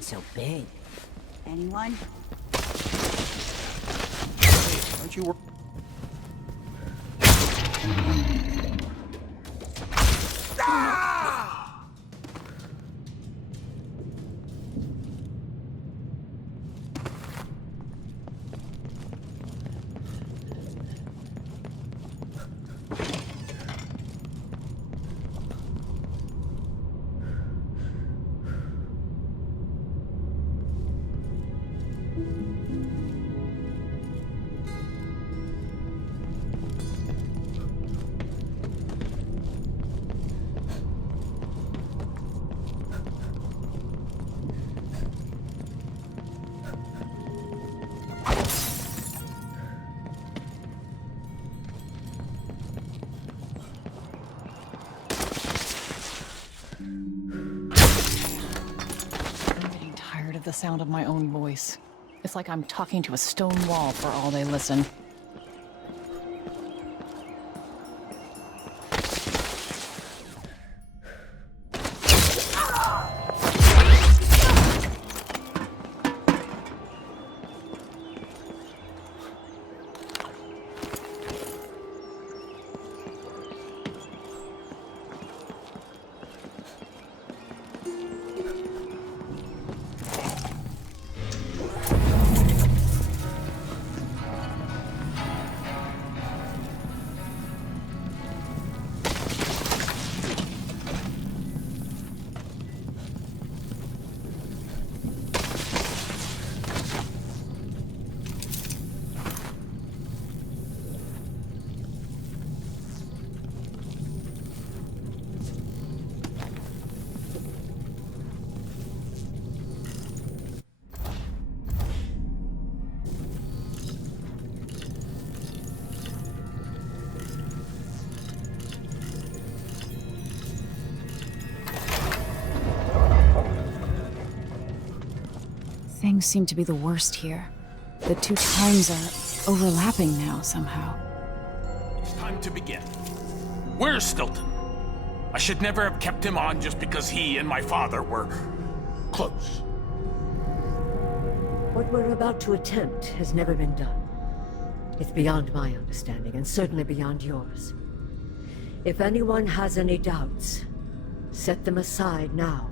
even so big? Anyone? Hey, aren't you The sound of my own voice. It's like I'm talking to a stone wall for all they listen. Things seem to be the worst here. The two times are overlapping now somehow. It's time to begin. Where's Stilton? I should never have kept him on just because he and my father were close. What we're about to attempt has never been done. It's beyond my understanding, and certainly beyond yours. If anyone has any doubts, set them aside now.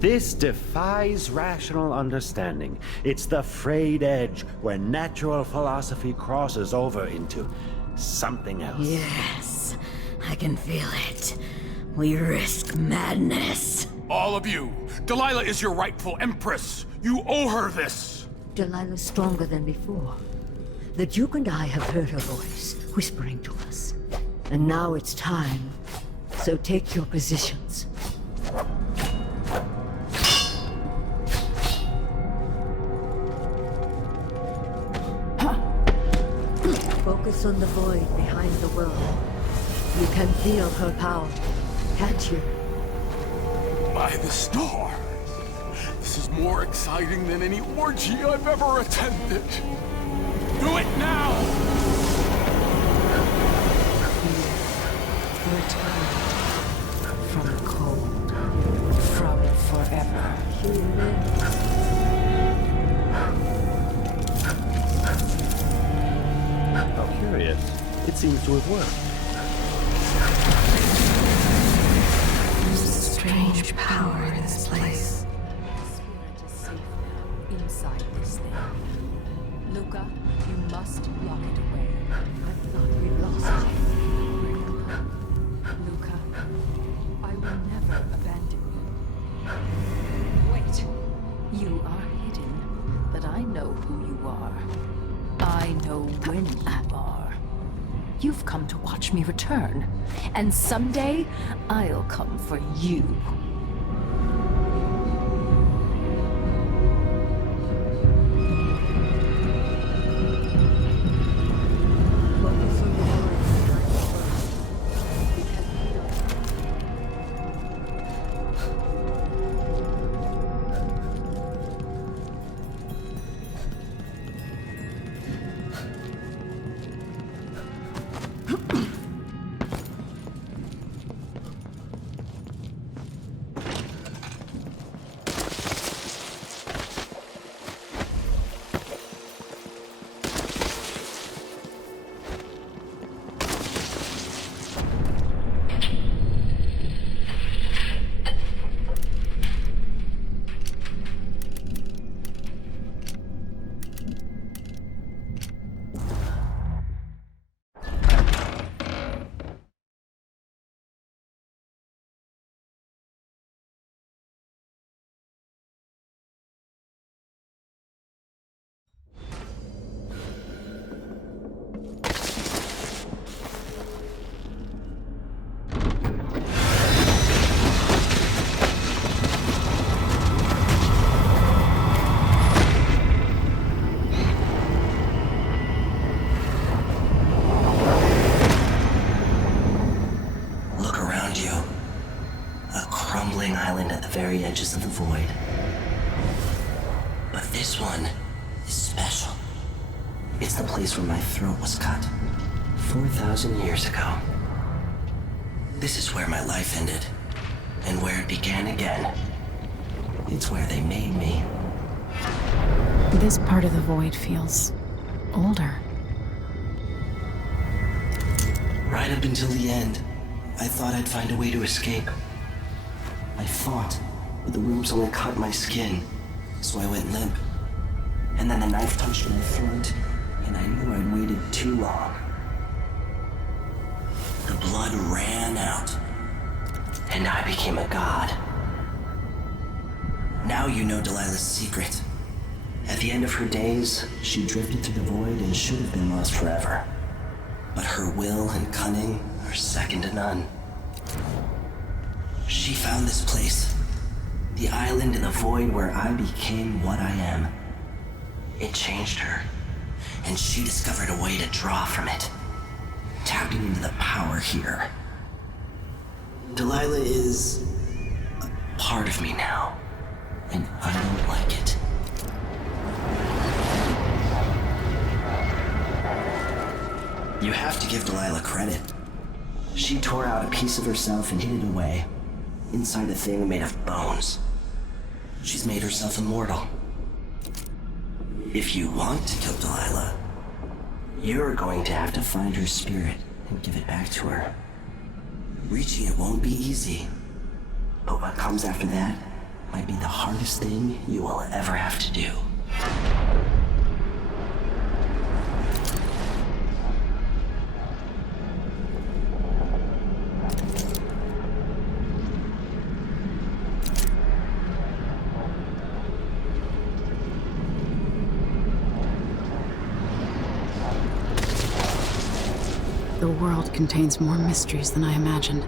This defies rational understanding. It's the frayed edge where natural philosophy crosses over into something else. Yes, I can feel it. We risk madness. All of you, Delilah is your rightful empress. You owe her this. Delilah's stronger than before. The Duke and I have heard her voice, whispering to us. And now it's time. So take your positions. Focus on the void behind the world. You can feel her power, can't you? By the stars. This is more exciting than any orgy I've ever attended. Do it now! Returned from the cold, from forever. She lives. How curious. It seems to have worked. There's a strange power in this place. The spirit is safe now, inside this thing. Luca, you must lock it away. I thought we'd lost it. Luca, I will never abandon you. Wait. You are hidden, but I know who you are. I know when you are. You've come to watch me return, and someday I'll come for you. Focus on the void behind the world. You can feel edges of the void. But this one is special. It's the place where my throat was cut 4,000 years ago. This is where my life ended, and where it began again. It's where they made me. This part of the void feels older. Right up until the end, I thought I'd find a way to escape. I fought, but the wounds only cut my skin, so I went limp. And then the knife touched my throat, and I knew I'd waited too long. The blood ran out, and I became a god. Now you know Delilah's secret. At the end of her days, she drifted through the void and should have been lost forever. But her will and cunning are second to none. She found this place, the island in the void where I became what I am. It changed her, and she discovered a way to draw from it, tapping into the power here. Delilah is a part of me now, and I don't like it. You have to give Delilah credit. She tore out a piece of herself and hid it away, inside a thing made of bones. She's made herself immortal. If you want to kill Delilah, you're going to have to find her spirit and give it back to her. Reaching it won't be easy, but what comes after that might be the hardest thing you will ever have to do. The world contains more mysteries than I imagined.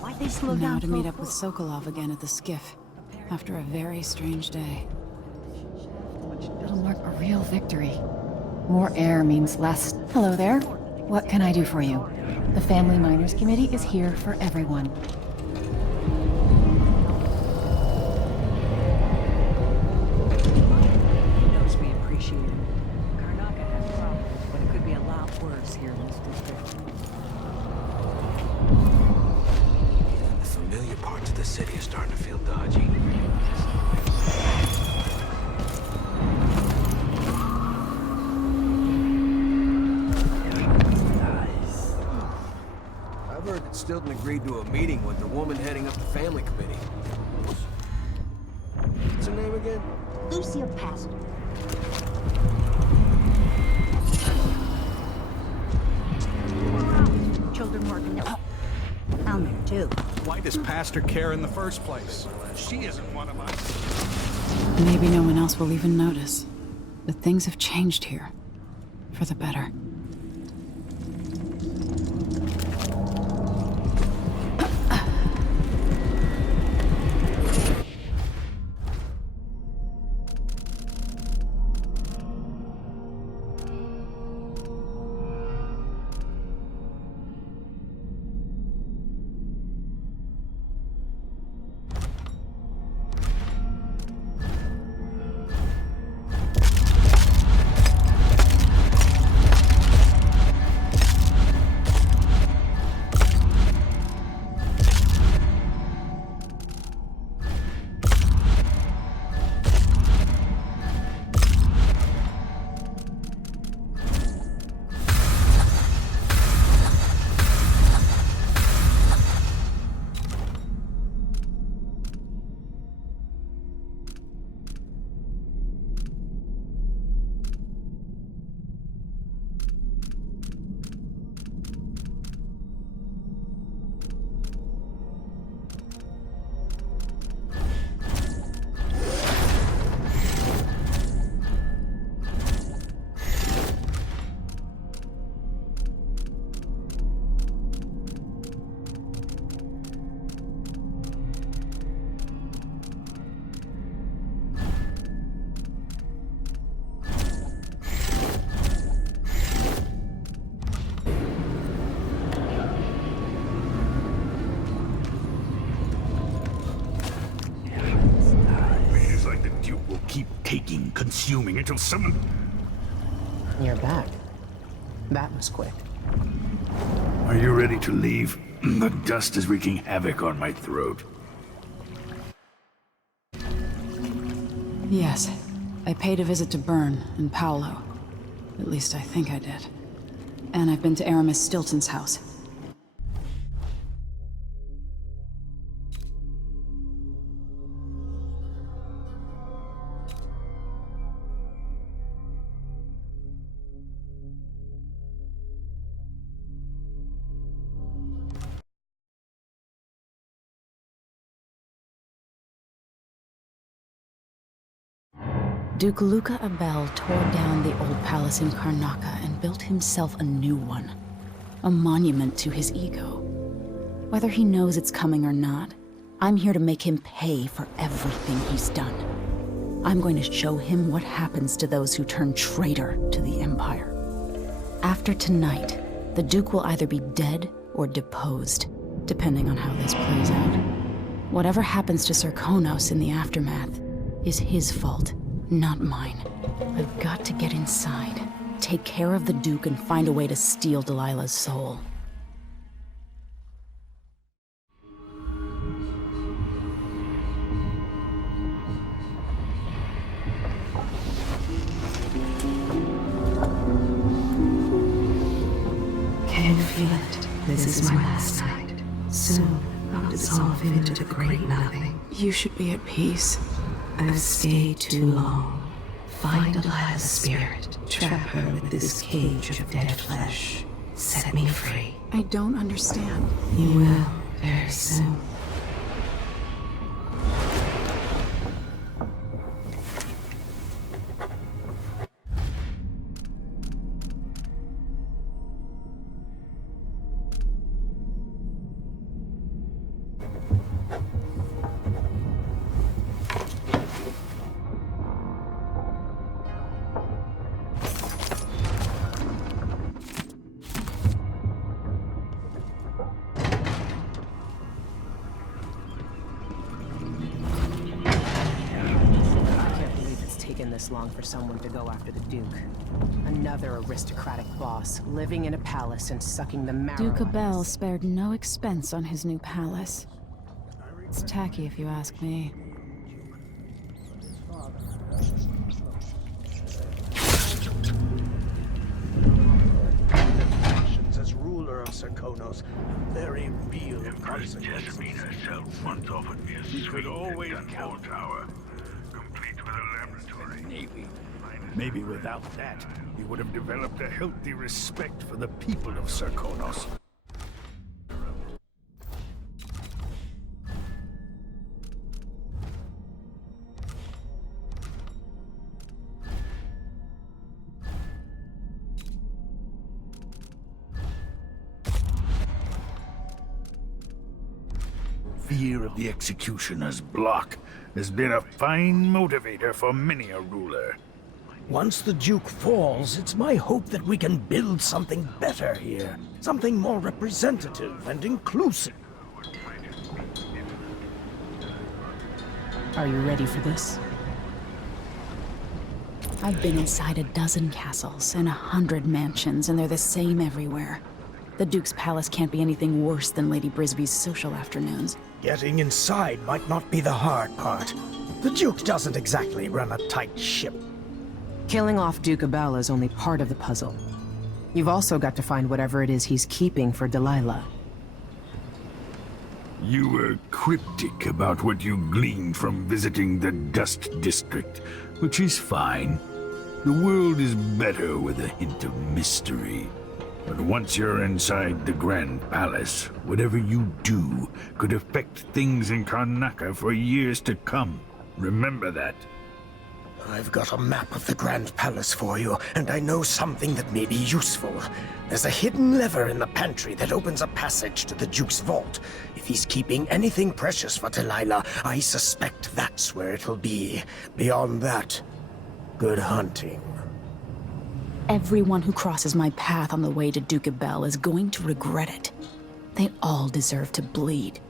Why'd they slow Now down to for meet a up with fool? Sokolov again at the skiff, after a very strange day. It'll mark a real victory. More air means less. Hello there. What can I do for you? The Family Miners Committee is here for everyone. He knows we appreciate it. Karnaca has problems, but it could be a lot worse here in this district. Even the familiar parts of the city are starting to feel dodgy. I've heard that Stilton agreed to a meeting with the woman heading up the family committee. What's her name again? Lucia Pastor. Children working out. I'm there too. Why does Pastor care in the first place? She isn't one of us. Maybe no one else will even notice, but things have changed here. For the better. taking, consuming until someone... You're back. That was quick. Are you ready to leave? The dust is wreaking havoc on my throat. Yes. I paid a visit to Byrne and Paolo. At least I think I did. And I've been to Aramis Stilton's house. Duke Luca Abel tore down the old palace in Karnaca and built himself a new one. A monument to his ego. Whether he knows it's coming or not, I'm here to make him pay for everything he's done. I'm going to show him what happens to those who turn traitor to the Empire. After tonight, the Duke will either be dead or deposed, depending on how this plays out. Whatever happens to Serkonos in the aftermath is his fault. Not mine. I've got to get inside, take care of the Duke, and find a way to steal Delilah's soul. Can you feel it? This is my last night. Soon, I'll dissolve into the great nothing. You should be at peace. I've stayed too long. Find Delilah's spirit. Trap her with this cage of dead flesh. Set me free. I don't understand. You will, very soon. Long for someone to go after the Duke. Another aristocratic boss, living in a palace and sucking the marrow. Duke Abel spared no expense on his new palace. It's tacky if you ask me. As ruler of Serkonos, a very real consequence. Jasmine herself once offered me a suite always count tower. Complete with a laboratory. Maybe without that, he would have developed a healthy respect for the people of Serkonos. Fear of the executioner's block has been a fine motivator for many a ruler. Once the Duke falls, it's my hope that we can build something better here. Something more representative and inclusive. Are you ready for this? I've been inside a dozen castles and 100 mansions, and they're the same everywhere. The Duke's palace can't be anything worse than Lady Brisby's social afternoons. Getting inside might not be the hard part. The Duke doesn't exactly run a tight ship. Killing off Duke Abel is only part of the puzzle. You've also got to find whatever it is he's keeping for Delilah. You were cryptic about what you gleaned from visiting the Dust District, which is fine. The world is better with a hint of mystery. But once you're inside the Grand Palace, whatever you do could affect things in Karnaca for years to come. Remember that. I've got a map of the Grand Palace for you, and I know something that may be useful. There's a hidden lever in the pantry that opens a passage to the Duke's vault. If he's keeping anything precious for Delilah, I suspect that's where it'll be. Beyond that, good hunting. Everyone who crosses my path on the way to Duke Abel is going to regret it. They all deserve to bleed.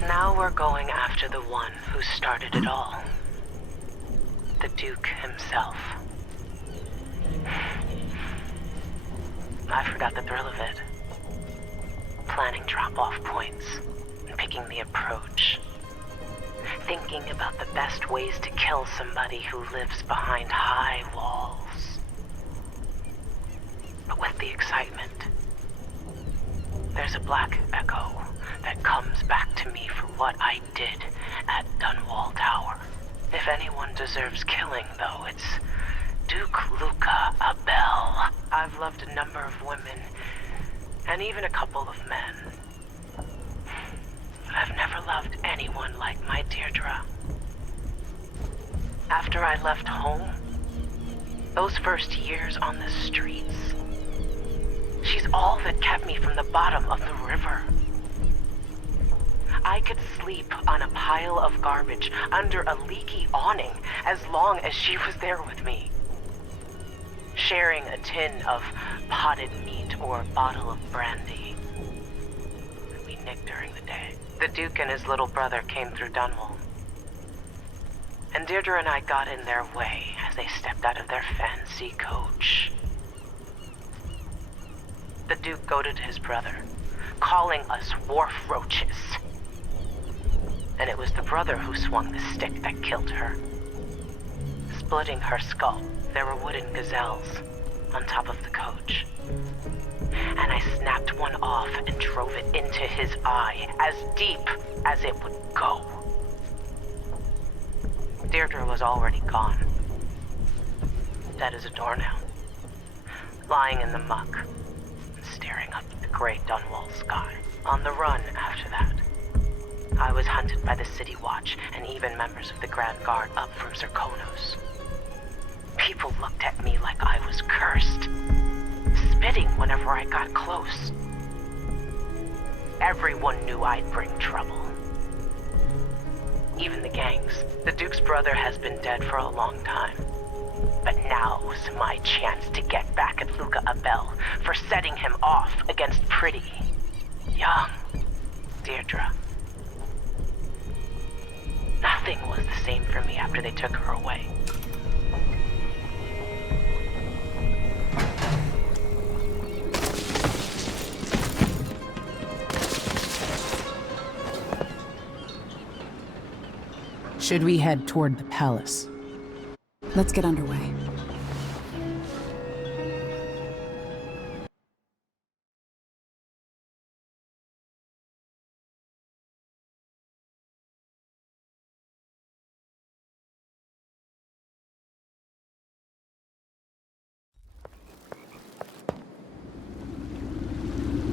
Now we're going after the one who started it all. The Duke himself. I forgot the thrill of it. Planning drop-off points, and picking the approach. Thinking about the best ways to kill somebody who lives behind high walls. But with the excitement, there's a black echo that comes back to me for what I did at Dunwall Tower. If anyone deserves killing, though, it's Duke Luca Abel. I've loved a number of women, and even a couple of men. But I've never loved anyone like my Deirdre. After I left home, those first years on the streets, she's all that kept me from the bottom of the river. I could sleep on a pile of garbage under a leaky awning as long as she was there with me. Sharing a tin of potted meat or a bottle of brandy that we nicked during the day. The Duke and his little brother came through Dunwall. And Deirdre and I got in their way as they stepped out of their fancy coach. The Duke goaded his brother, calling us wharf roaches. And it was the brother who swung the stick that killed her. Splitting her skull, there were wooden gazelles on top of the coach. And I snapped one off and drove it into his eye, as deep as it would go. Deirdre was already gone. Dead as a doornail. Lying in the muck, staring up at the gray Dunwall sky. On the run after that. I was hunted by the City Watch and even members of the Grand Guard up from Zirkonos. People looked at me like I was cursed, spitting whenever I got close. Everyone knew I'd bring trouble. Even the gangs. The Duke's brother has been dead for a long time. But now's my chance to get back at Luca Abel for setting him off against pretty, young Deirdre. Nothing was the same for me after they took her away. Should we head toward the palace? Let's get underway.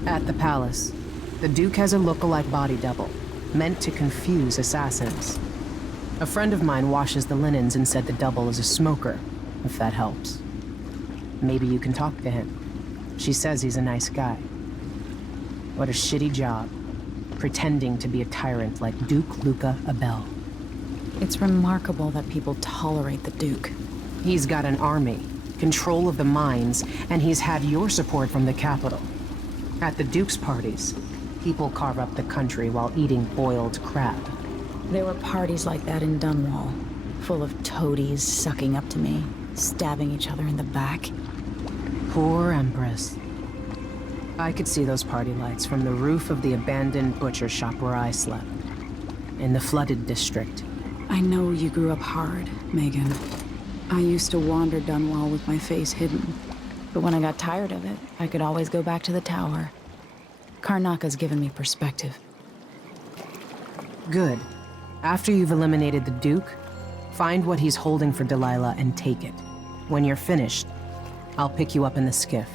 At the palace, the Duke has a look-alike body double, meant to confuse assassins. A friend of mine washes the linens and said the double is a smoker, if that helps. Maybe you can talk to him. She says he's a nice guy. What a shitty job, pretending to be a tyrant like Duke Luca Abel. It's remarkable that people tolerate the Duke. He's got an army, control of the mines, and he's had your support from the capital. At the Duke's parties, people carve up the country while eating boiled crab. There were parties like that in Dunwall, full of toadies sucking up to me, stabbing each other in the back. Poor Empress. I could see those party lights from the roof of the abandoned butcher shop where I slept, in the flooded district. I know you grew up hard, Megan. I used to wander Dunwall with my face hidden, but when I got tired of it, I could always go back to the tower. Karnaka's given me perspective. Good. After you've eliminated the Duke, find what he's holding for Delilah and take it. When you're finished, I'll pick you up in the skiff.